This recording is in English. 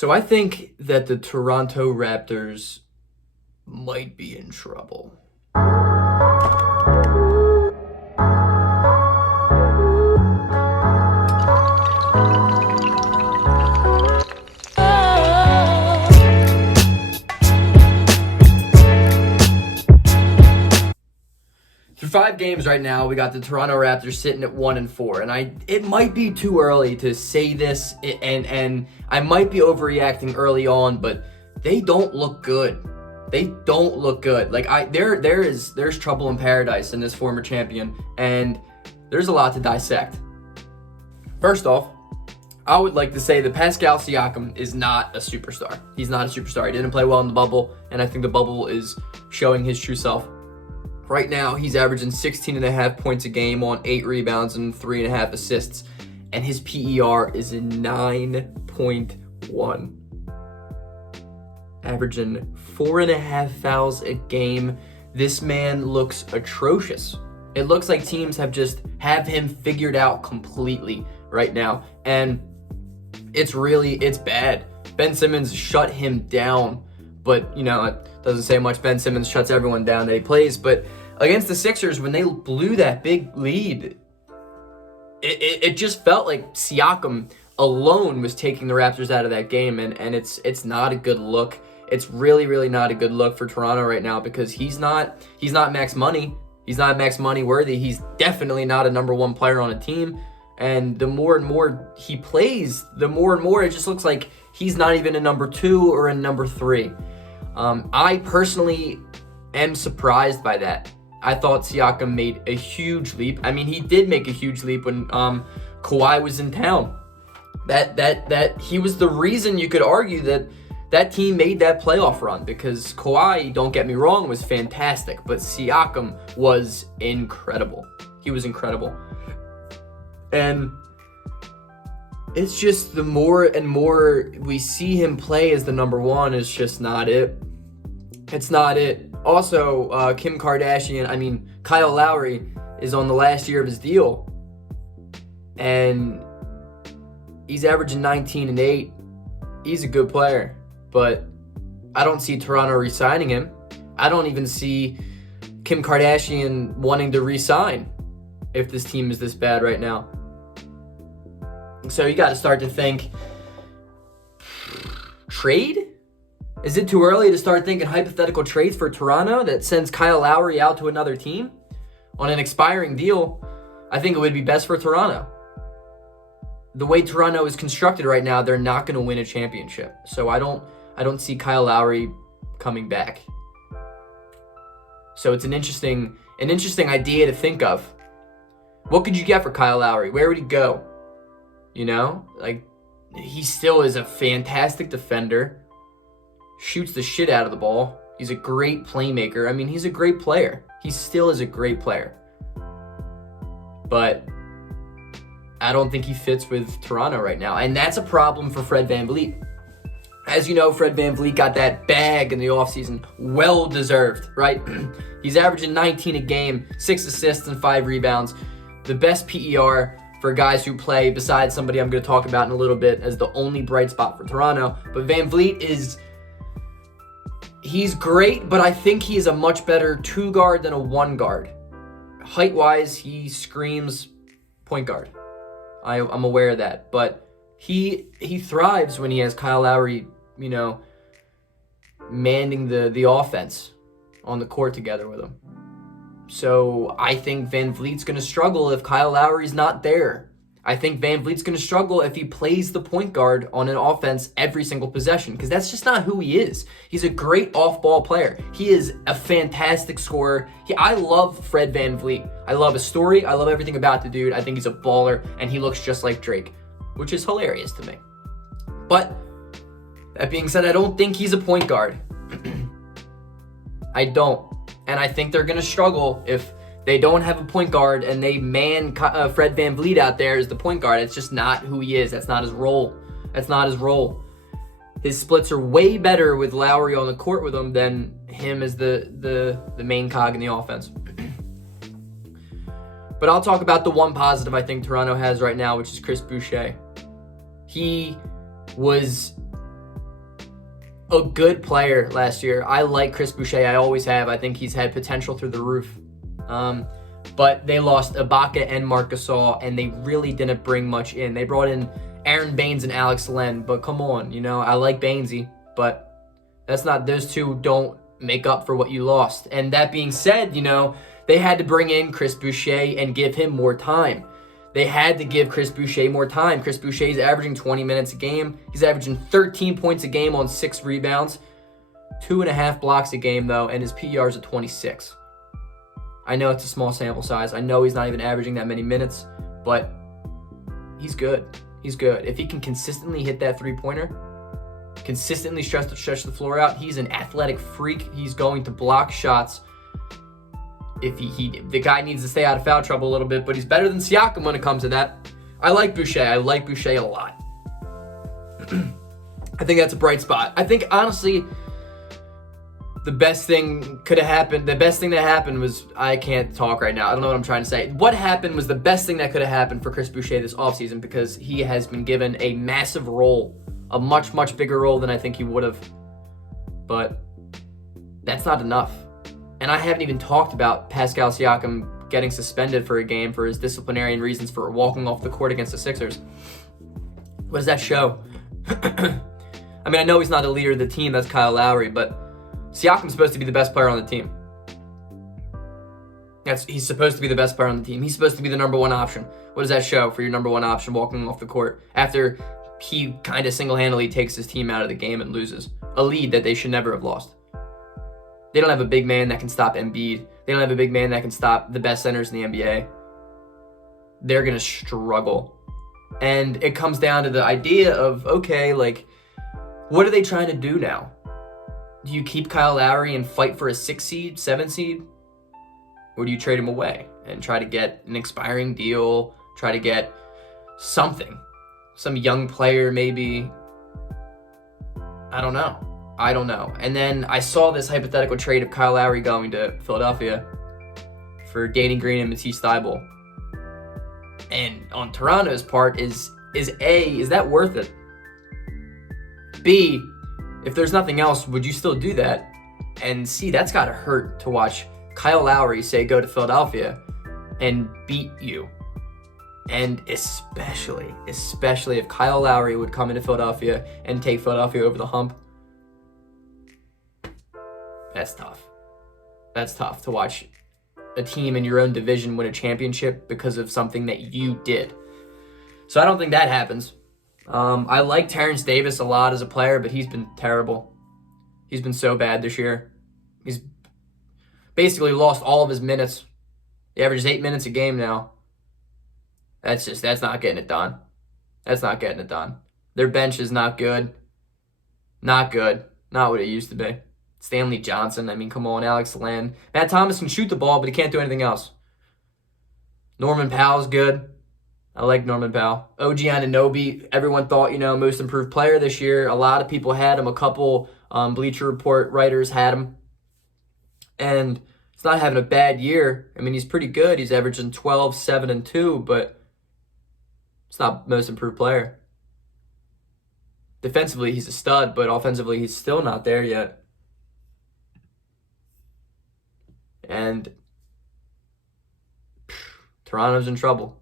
So I think that the Toronto Raptors might be in trouble. Through 5 games right now, we got the Toronto Raptors sitting at 1-4, and it might be too early to say this, and I might be overreacting early on, but they don't look good. They don't look good. Like there's trouble in paradise in this former champion, and there's a lot to dissect. First off, I would like to say that Pascal Siakam is not a superstar. He's not a superstar. He didn't play well in the bubble, and I think the bubble is showing his true self. Right now, he's averaging 16.5 points a game on 8 rebounds and 3.5 assists, and his PER is a 9.1. Averaging 4.5 fouls a game. This man looks atrocious. It looks like teams have him figured out completely right now, and it's bad. Ben Simmons shut him down, but it doesn't say much. Ben Simmons shuts everyone down that he plays, but against the Sixers, when they blew that big lead, it just felt like Siakam alone was taking the Raptors out of that game, and it's not a good look. It's really, really not a good look for Toronto right now because he's not max money. He's not max money worthy. He's definitely not a number 1 player on a team. And the more and more he plays, the more and more it just looks like he's not even a number 2 or a number 3. I personally am surprised by that. I thought Siakam made a huge leap. I mean, he did make a huge leap when Kawhi was in town. That he was the reason you could argue that team made that playoff run, because Kawhi, don't get me wrong, was fantastic, but Siakam was incredible. He was incredible. And it's just the more and more we see him play as the number 1, it's just not it. It's not it. Also, Kyle Lowry is on the last year of his deal, and he's averaging 19 and 8. He's a good player, but I don't see Toronto re-signing him. I don't even see Kim Kardashian wanting to re-sign if this team is this bad right now. So you got to start to think, trade? Is it too early to start thinking hypothetical trades for Toronto that sends Kyle Lowry out to another team on an expiring deal? I think it would be best for Toronto. The way Toronto is constructed right now, they're not going to win a championship. So I don't see Kyle Lowry coming back. So it's an interesting idea to think of. What could you get for Kyle Lowry? Where would he go? He still is a fantastic defender. Shoots the shit out of the ball. He's a great playmaker. I mean, he's a great player. He still is a great player. But I don't think he fits with Toronto right now. And that's a problem for Fred VanVleet. As you know, Fred VanVleet got that bag in the offseason. Well-deserved, right? He's averaging 19 a game, 6 assists and 5 rebounds. The best PER for guys who play, besides somebody I'm going to talk about in a little bit as the only bright spot for Toronto. But VanVleet he's great, but I think he's a much better 2 guard than a 1 guard. Height-wise, he screams point guard. I'm aware of that, but he thrives when he has Kyle Lowry, manning the offense on the court together with him. So I think VanVleet's going to struggle if Kyle Lowry's not there. I think VanVleet's going to struggle if he plays the point guard on an offense every single possession, because that's just not who he is. He's a great off-ball player. He is a fantastic scorer. I love Fred VanVleet. I love his story. I love everything about the dude. I think he's a baller, and he looks just like Drake, which is hilarious to me. But that being said, I don't think he's a point guard. I don't. And I think they're going to struggle if they don't have a point guard and they man Fred VanVleet out there as the point guard. It's just not who he is. That's not his role. His splits are way better with Lowry on the court with him than him as the main cog in the offense. But I'll talk about the one positive I think Toronto has right now, which is Chris Boucher. He was a good player last year. I like Chris Boucher. I always have. I think he's had potential through the roof. But they lost Ibaka and Marc Gasol, and they really didn't bring much in. They brought in Aaron Baines and Alex Len, but come on, I like Bainesy, but those two don't make up for what you lost. And that being said, they had to bring in Chris Boucher and give him more time. They had to give Chris Boucher more time. Chris Boucher is averaging 20 minutes a game. He's averaging 13 points a game on 6 rebounds, 2.5 blocks a game, though, and his PER is at 26. I know it's a small sample size. I know he's not even averaging that many minutes, but he's good. He's good. If he can consistently hit that three-pointer, consistently stretch the floor out, he's an athletic freak. He's going to block shots. If the guy needs to stay out of foul trouble a little bit, but he's better than Siakam when it comes to that. I like Boucher. I like Boucher a lot. I think that's a bright spot. I think, honestly, the best thing that happened was, I can't talk right now. I don't know what I'm trying to say. What happened was the best thing that could have happened for Chris Boucher this offseason, because he has been given a massive role, a much, much bigger role than I think he would have. But that's not enough. And I haven't even talked about Pascal Siakam getting suspended for a game for his disciplinary reasons for walking off the court against the Sixers. What does that show? I mean, I know he's not the leader of the team. That's Kyle Lowry, but Siakam's supposed to be the best player on the team. He's supposed to be the best player on the team. He's supposed to be the number one option. What does that show for your number one option walking off the court after he kind of single-handedly takes his team out of the game and loses a lead that they should never have lost? They don't have a big man that can stop Embiid. They don't have a big man that can stop the best centers in the NBA. They're going to struggle. And it comes down to the idea of, okay, what are they trying to do now? Do you keep Kyle Lowry and fight for a 6 seed, 7 seed? Or do you trade him away and try to get an expiring deal, try to get something? Some young player maybe? I don't know. And then I saw this hypothetical trade of Kyle Lowry going to Philadelphia for Danny Green and Matisse Thybulle. And on Toronto's part, is that worth it? B, if there's nothing else, would you still do that? And C, that's got to hurt to watch Kyle Lowry say go to Philadelphia and beat you. And especially if Kyle Lowry would come into Philadelphia and take Philadelphia over the hump. That's tough. That's tough to watch a team in your own division win a championship because of something that you did. So I don't think that happens. I like Terrence Davis a lot as a player, but he's been terrible. He's been so bad this year. He's basically lost all of his minutes. He averages 8 minutes a game now. That's not getting it done. That's not getting it done. Their bench is not good. Not good. Not what it used to be. Stanley Johnson, I mean, come on, Alex Len. Matt Thomas can shoot the ball, but he can't do anything else. Norman Powell's good. I like Norman Powell. OG Anunoby, everyone thought, most improved player this year. A lot of people had him. A couple Bleacher Report writers had him. And he's not having a bad year. I mean, he's pretty good. He's averaging 12, 7, and 2, but it's not most improved player. Defensively, he's a stud, but offensively, he's still not there yet. And Toronto's in trouble.